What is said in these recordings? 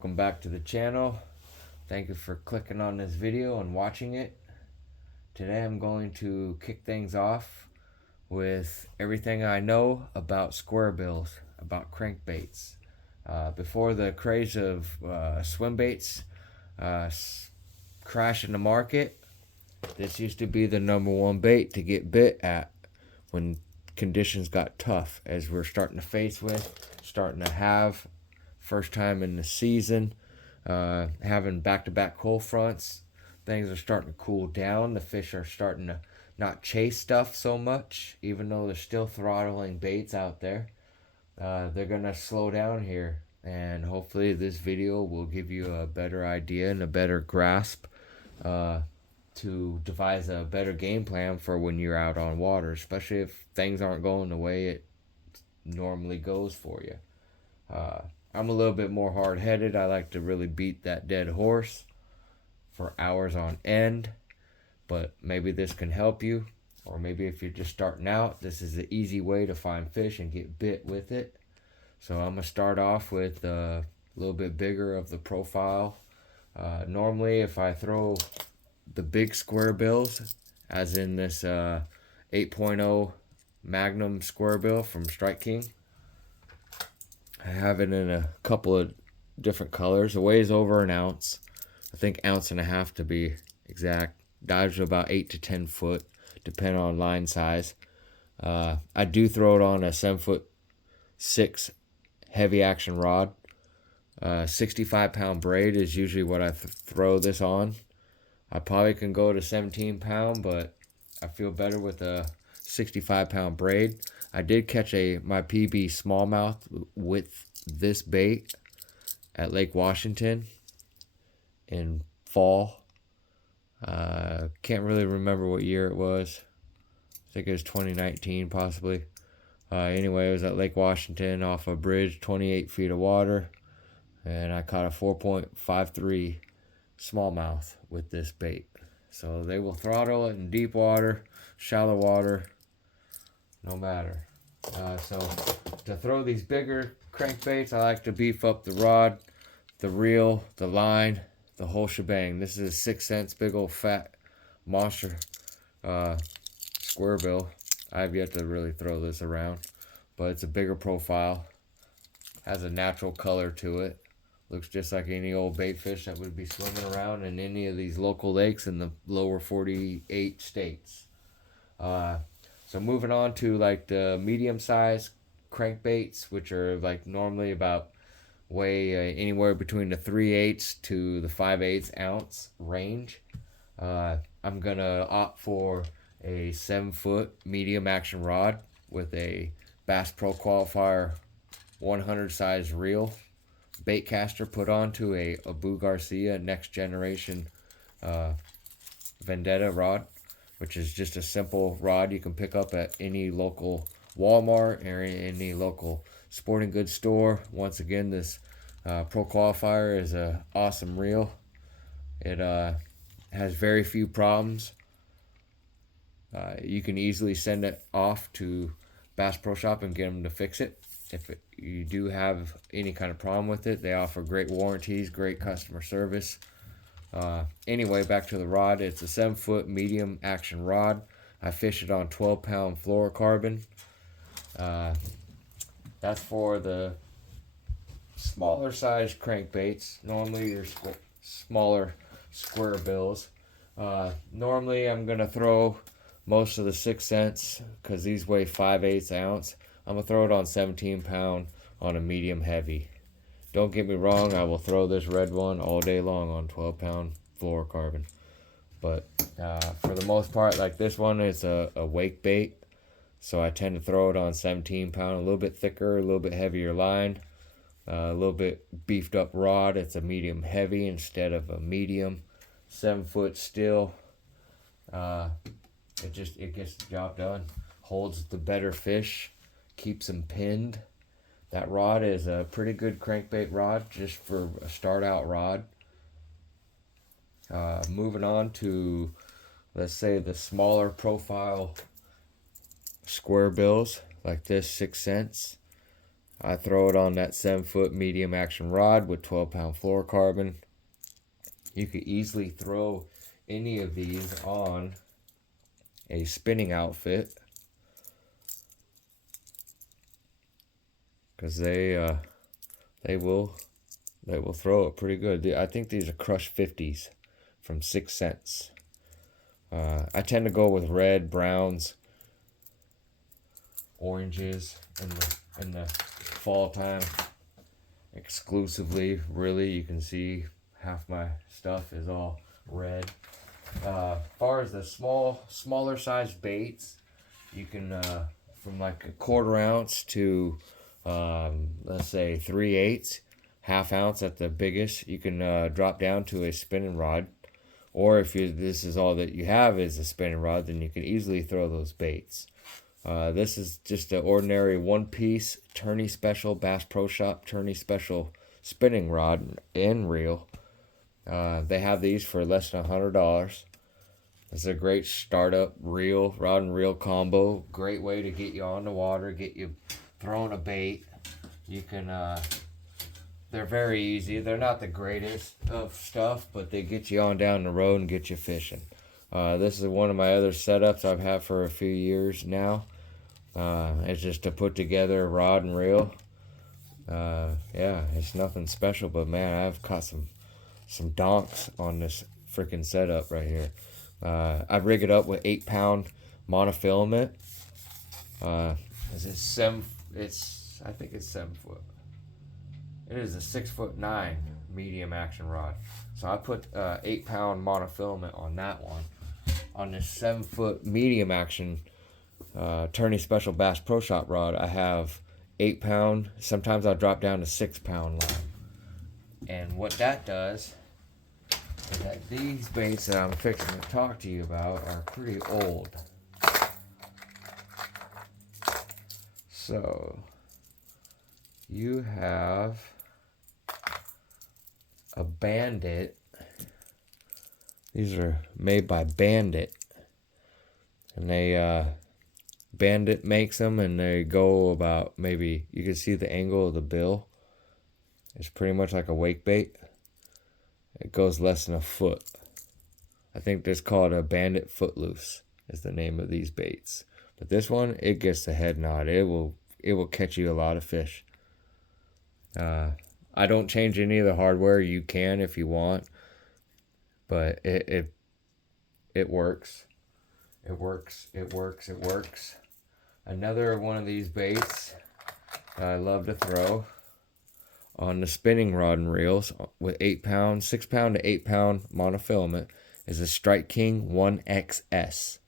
Welcome back to the channel. Thank you for clicking on this video and watching it. Today I'm going to kick things off with everything I know about Squarebills, about crankbaits. Before the craze of swim baits crashed in the market, this used to be the #1 bait to get bit at when conditions got tough, as we're starting to have first time in the season, having back-to-back cold fronts. Things are starting to cool down. The fish are starting to not chase stuff so much, even though they're still throttling baits out there. They're gonna slow down here, and hopefully this video will give you a better idea and a better grasp to devise a better game plan for when you're out on water, especially if things aren't going the way it normally goes for you. I'm a little bit more hard-headed. I like to really beat that dead horse for hours on end, but maybe this can help you, or maybe if you're just starting out, this is the easy way to find fish and get bit with it. So I'm gonna start off with a little bit bigger of the profile. Normally, if I throw the big Squarebills, as in this 8.0 Magnum Squarebill from Strike King, I have it in a couple of different colors. It weighs over an ounce. I think 1.5 ounces to be exact. Dives to about 8 to 10 foot, depending on line size. I do throw it on a 7'6" heavy action rod. 65-pound braid is usually what I throw this on. I probably can go to 17-pound, but I feel better with a 65-pound braid. I did catch my PB smallmouth with this bait at Lake Washington in fall. Can't really remember what year it was. I think it was 2019 possibly. Anyway, it was at Lake Washington off a bridge, 28 feet of water, and I caught a 4.53 smallmouth with this bait. So they will throttle it in deep water, shallow water, no matter. So to throw these bigger crankbaits, I like to beef up the rod, the reel, the line, the whole shebang. This is a 6 cents big old fat monster Squarebill. I've yet to really throw this around, but it's a bigger profile, has a natural color to it. Looks just like any old bait fish that would be swimming around in any of these local lakes in the lower 48 states. So moving on to like the medium-sized crankbaits, which are like normally about weigh anywhere between the 3/8 to the 5/8 ounce range. I'm gonna opt for a 7-foot medium action rod with a Bass Pro Qualifier 100 size reel bait caster put onto a Abu Garcia next generation Vendetta rod, which is just a simple rod you can pick up at any local Walmart or any local sporting goods store. Once again, this Pro Qualifier is an awesome reel. It has very few problems. You can easily send it off to Bass Pro Shop and get them to fix it. If you do have any kind of problem with it, they offer great warranties, great customer service. Anyway, back to the rod. It's a 7-foot medium action rod. I fish it on 12-pound fluorocarbon. That's for the smaller size crankbaits. Normally your smaller Squarebills. Normally I'm gonna throw most of the 6 cents because these weigh 5/8 ounce. I'm gonna throw it on 17-pound on a medium heavy. Don't get me wrong, I will throw this red one all day long on 12-pound fluorocarbon. But for the most part, like this one is a wake bait, so I tend to throw it on 17-pound, a little bit thicker, a little bit heavier line, a little bit beefed up rod. It's a medium heavy instead of a medium. 7-foot still. It gets the job done. Holds the better fish, keeps them pinned. That rod is a pretty good crankbait rod just for a start out rod. Moving on to, let's say, the smaller profile Squarebills like this, 6 cents. I throw it on that 7-foot medium action rod with 12-pound fluorocarbon. You could easily throw any of these on a spinning outfit, because they will throw it pretty good. I think these are Crush 50s from 6 cents. I tend to go with red, browns, oranges in the fall time exclusively. Really, you can see half my stuff is all red. As far as the smaller size baits, you can from like a 1/4 ounce to let's say 3/8, ½ ounce at the biggest. You can drop down to a spinning rod, or if this is all that you have is a spinning rod, then you can easily throw those baits. This is just an ordinary 1-piece tourney special Bass Pro Shop tourney special spinning rod and reel. They have these for less than $100. It's a great startup rod and reel combo. Great way to get you on the water, get you throwing a bait. You can, they're very easy. They're not the greatest of stuff, but they get you on down the road and get you fishing. This is one of my other setups I've had for a few years now. It's just to put together a rod and reel. Yeah, it's nothing special, but man, I've caught some donks on this freaking setup right here. I rig it up with 8-pound monofilament. Is it 7? I think it's 7 foot. It is a 6'9" medium action rod. So I put 8-pound monofilament on that one. On this 7-foot medium action tourney special Bass Pro Shop rod, I have 8-pound. Sometimes I'll drop down to 6-pound line. And what that does is that these baits that I'm fixing to talk to you about are pretty old. So you have a Bandit. These are made by Bandit, and they Bandit makes them, and they go about, maybe you can see the angle of the bill. It's pretty much like a wake bait. It goes less than a foot. I think this called a Bandit Footloose is the name of these baits. But this one, it gets the head nod. It will catch you a lot of fish. I don't change any of the hardware. You can if you want, but it works. It works. Another one of these baits that I love to throw on the spinning rod and reels with 8-pound, 6-pound to 8-pound monofilament is a Strike King 1XS.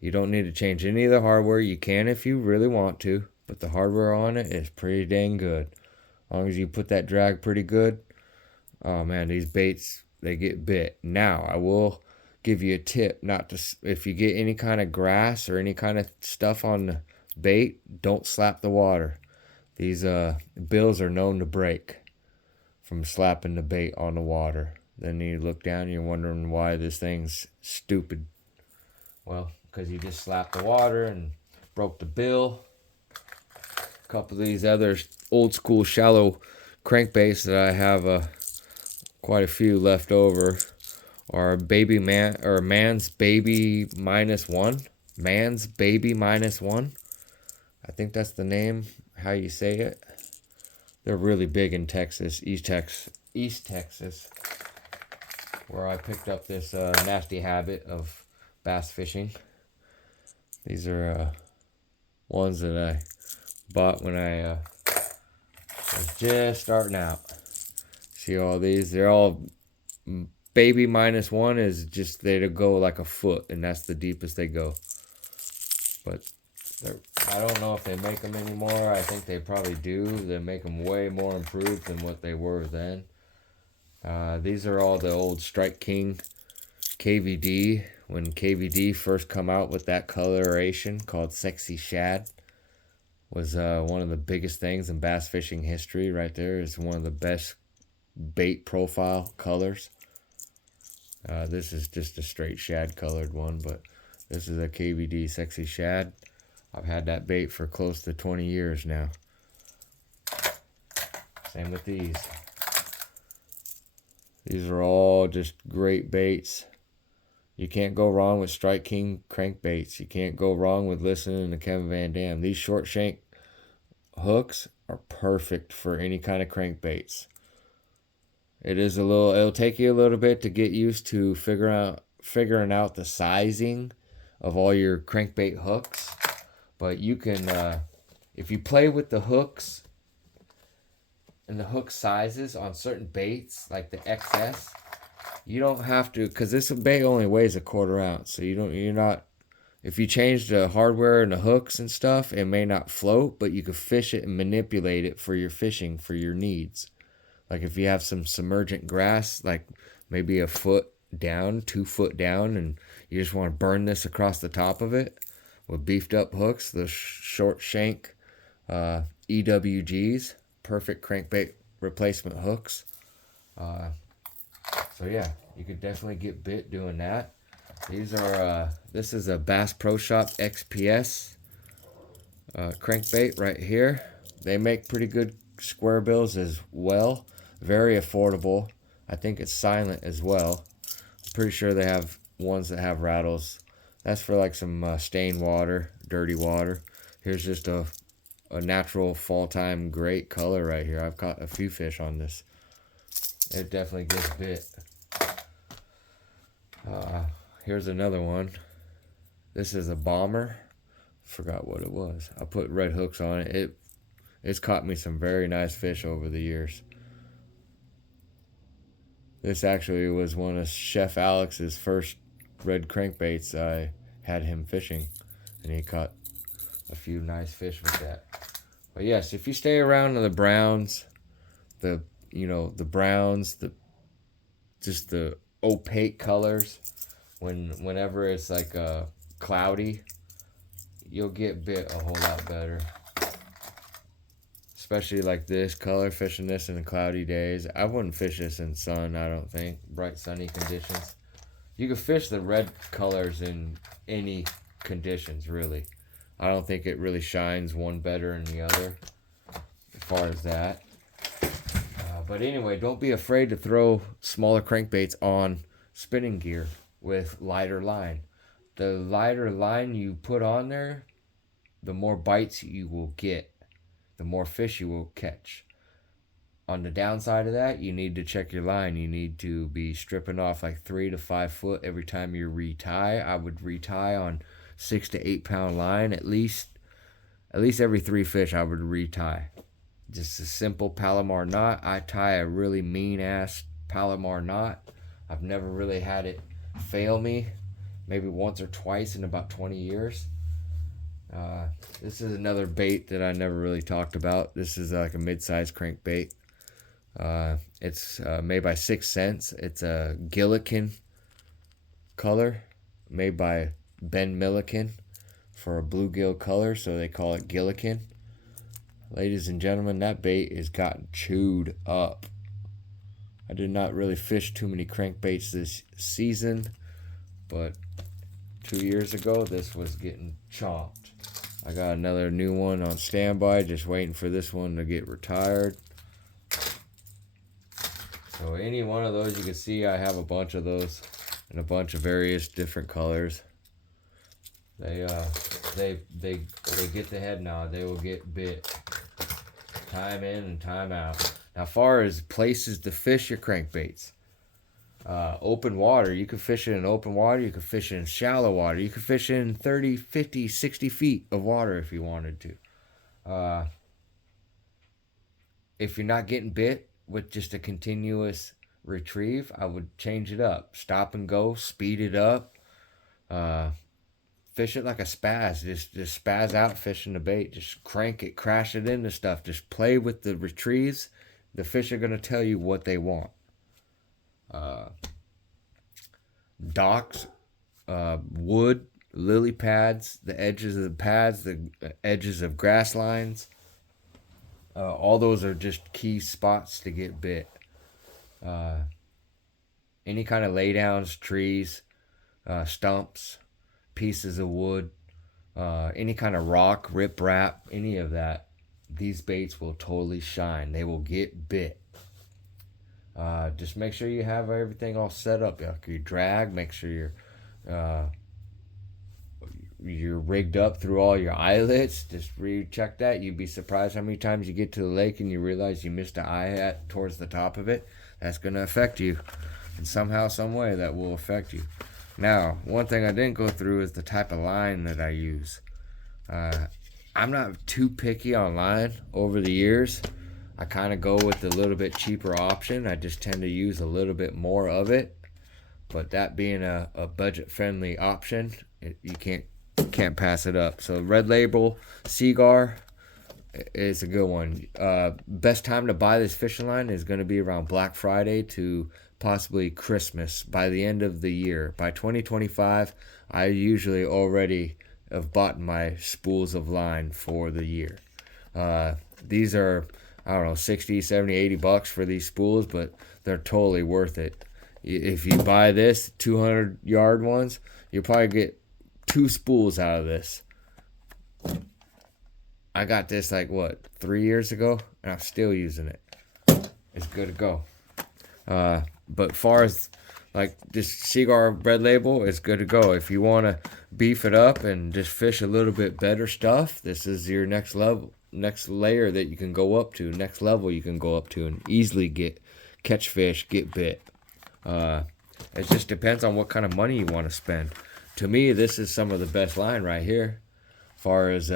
You don't need to change any of the hardware. You can if you really want to, but the hardware on it is pretty dang good. As long as you put that drag pretty good. Oh man, these baits, they get bit. Now, I will give you a tip not to, if you get any kind of grass or any kind of stuff on the bait, don't slap the water. These bills are known to break from slapping the bait on the water. Then you look down and you're wondering why this thing's stupid. Well, because you just slapped the water and broke the bill. A couple of these other old school shallow crankbaits that I have quite a few left over are Man's Baby -1. Man's Baby -1. I think that's the name, how you say it. They're really big in Texas, East Texas, where I picked up this nasty habit of bass fishing. These are ones that I bought when I was just starting out. See all these? They're all Baby -1 is just they to go like a foot, and that's the deepest they go. But I don't know if they make them anymore. I think they probably do. They make them way more improved than what they were then. These are all the old Strike King KVD. When KVD first come out with that coloration called Sexy Shad, was one of the biggest things in bass fishing history right there. It's one of the best bait profile colors. This is just a straight shad colored one, but this is a KVD Sexy Shad. I've had that bait for close to 20 years now. Same with these. These are all just great baits. You can't go wrong with Strike King crankbaits. You can't go wrong with listening to Kevin Van Dam. These short shank hooks are perfect for any kind of crankbaits. It'll take you a little bit to get used to figuring out the sizing of all your crankbait hooks, but you can, if you play with the hooks and the hook sizes on certain baits, like the XS, you don't have to, because this bait only weighs a quarter ounce, so if you change the hardware and the hooks and stuff, it may not float, but you can fish it and manipulate it for your fishing, for your needs. Like if you have some submergent grass, like maybe a foot down, 2 foot down, and you just want to burn this across the top of it with beefed up hooks, the short shank EWGs, perfect crankbait replacement hooks. So yeah, you could definitely get bit doing that. This is a Bass Pro Shop XPS crankbait right here. They make pretty good Squarebills as well. Very affordable. I think it's silent as well. I'm pretty sure they have ones that have rattles. That's for like some stained water, dirty water. Here's just a natural fall time great color right here. I've caught a few fish on this. It definitely gets bit. Here's another one. This is a bomber. Forgot what it was. I put red hooks on it. It's caught me some very nice fish over the years. This actually was one of Chef Alex's first red crankbaits. I had him fishing, and he caught a few nice fish with that. But yes, if you stay around in the browns, the browns, just the opaque colors, whenever it's like cloudy, you'll get bit a whole lot better. Especially like this color, fishing this in the cloudy days. I wouldn't fish this in sun, I don't think. Bright sunny conditions. You can fish the red colors in any conditions, really. I don't think it really shines one better than the other as far as that. But anyway, don't be afraid to throw smaller crankbaits on spinning gear with lighter line. The lighter line you put on there, the more bites you will get, the more fish you will catch. On the downside of that, you need to check your line. You need to be stripping off like 3 to 5 foot every time you retie. I would retie on 6 to 8 pound line at least every 3 fish. I would retie. Just a simple Palomar knot. I tie a really mean ass Palomar knot. I've never really had it fail me. Maybe once or twice in about 20 years. This is another bait that I never really talked about. This is like a mid-sized crankbait. It's made by 6 Cents. It's a Gillikin color, made by Ben Milliken for a bluegill color, so they call it Gillikin. Ladies and gentlemen, that bait has gotten chewed up. I did not really fish too many crankbaits this season, but 2 years ago, this was getting chomped. I got another new one on standby, just waiting for this one to get retired. So any one of those, you can see I have a bunch of those in a bunch of various different colors. They get the head nod. They will get bit time in and time out. Now, as far as places to fish your crankbaits, open water, you can fish it in open water. You can fish it in shallow water. You can fish in 30, 50, 60 feet of water if you wanted to. If you're not getting bit with just a continuous retrieve, I would change it up. Stop and go, speed it up. Fish it like a spaz. Just spaz out fishing the bait. Just crank it, crash it into stuff. Just play with the retrieves. The fish are going to tell you what they want. Docks, wood, lily pads, the edges of the pads, the edges of grass lines. All those are just key spots to get bit. Any kind of laydowns, trees, stumps, pieces of wood, any kind of rock, riprap, any of that. these baits will totally shine. They will get bit. Just make sure you have everything all set up. Like your drag, make sure uh, you're rigged up through all your eyelets. Just recheck that. You'd be surprised how many times you get to the lake and you realize you missed an eye hat towards the top of it. That's going to affect you. And somehow, some way, that will affect you. Now, one thing I didn't go through is the type of line that I use. I'm not too picky on line over the years. I kind of go with the little bit cheaper option. I just tend to use a little bit more of it. But that being a budget-friendly option, you can't pass it up. So Red Label Seagar is a good one. Best time to buy this fishing line is going to be around Black Friday to possibly Christmas. By the end of the year, by 2025, I usually already have bought my spools of line for the year. These are, I don't know, 60, 70, 80 bucks for these spools, but they're totally worth it. If you buy this 200 yard ones, you'll probably get 2 spools out of this. I got this like 3 years ago, and I'm still using it. It's good to go. But far as like this Seagar Red Label, it's good to go. If you want to beef it up and just fish a little bit better stuff, this is your next layer that you can go up to, next level you can go up to and easily catch fish, get bit. It just depends on what kind of money you want to spend. To me, this is some of the best line right here, as far as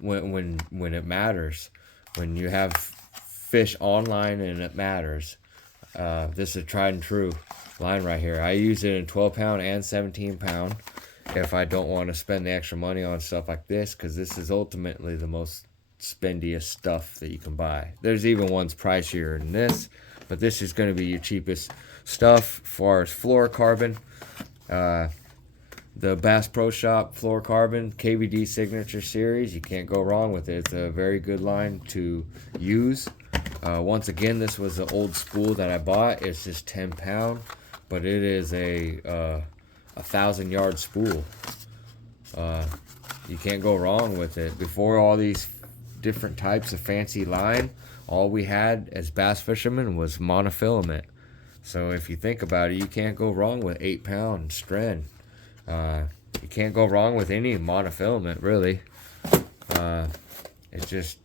when it matters, when you have fish online and it matters. This is tried and true line right here. I use it in 12 pound and 17 pound if I don't want to spend the extra money on stuff like this, because this is ultimately the most spendiest stuff that you can buy. There's even ones pricier than this, but this is going to be your cheapest stuff as far as fluorocarbon. The Bass Pro Shop fluorocarbon KVD Signature Series, you can't go wrong with it. It's a very good line to use. Once again, this was an old spool that I bought. It's just 10 pound, but it is a 1,000 yard spool. You can't go wrong with it. Before all these different types of fancy line, all we had as bass fishermen was monofilament. So if you think about it, you can't go wrong with 8 pound Stren. You can't go wrong with any monofilament, really. It's just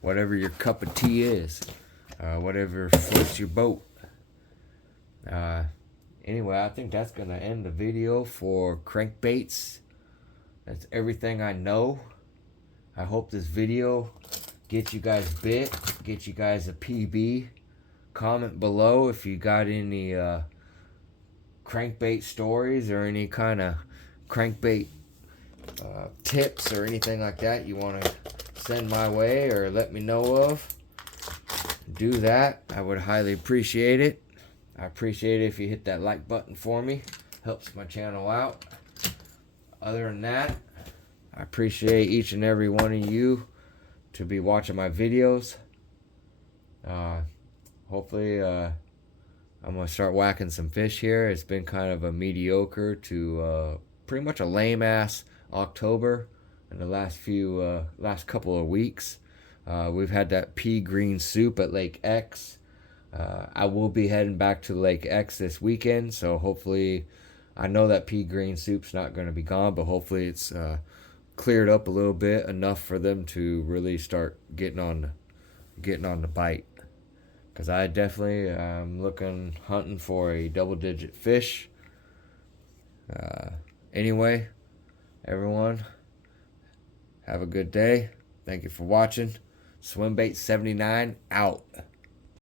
whatever your cup of tea is, whatever floats your boat. Anyway, I think that's going to end the video for crankbaits. That's everything I know. I hope this video gets you guys bit, get you guys a PB. Comment below if you got any crankbait stories or any kind of crankbait tips or anything like that you want to send my way or let me know of. Do that. I would highly appreciate it. I appreciate it if you hit that like button for me. Helps my channel out. Other than that, I appreciate each and every one of you to be watching my videos. Hopefully I'm going to start whacking some fish here. It's been kind of a mediocre to pretty much a lame ass October in the last couple of weeks. We've had that pea green soup at Lake X. I will be heading back to Lake X this weekend, so hopefully, I know that pea green soup's not going to be gone, but hopefully it's cleared up a little bit, enough for them to really start getting on the bite. Because I definitely am hunting for a double-digit fish. Anyway, everyone, have a good day. Thank you for watching. Swimbait79 out.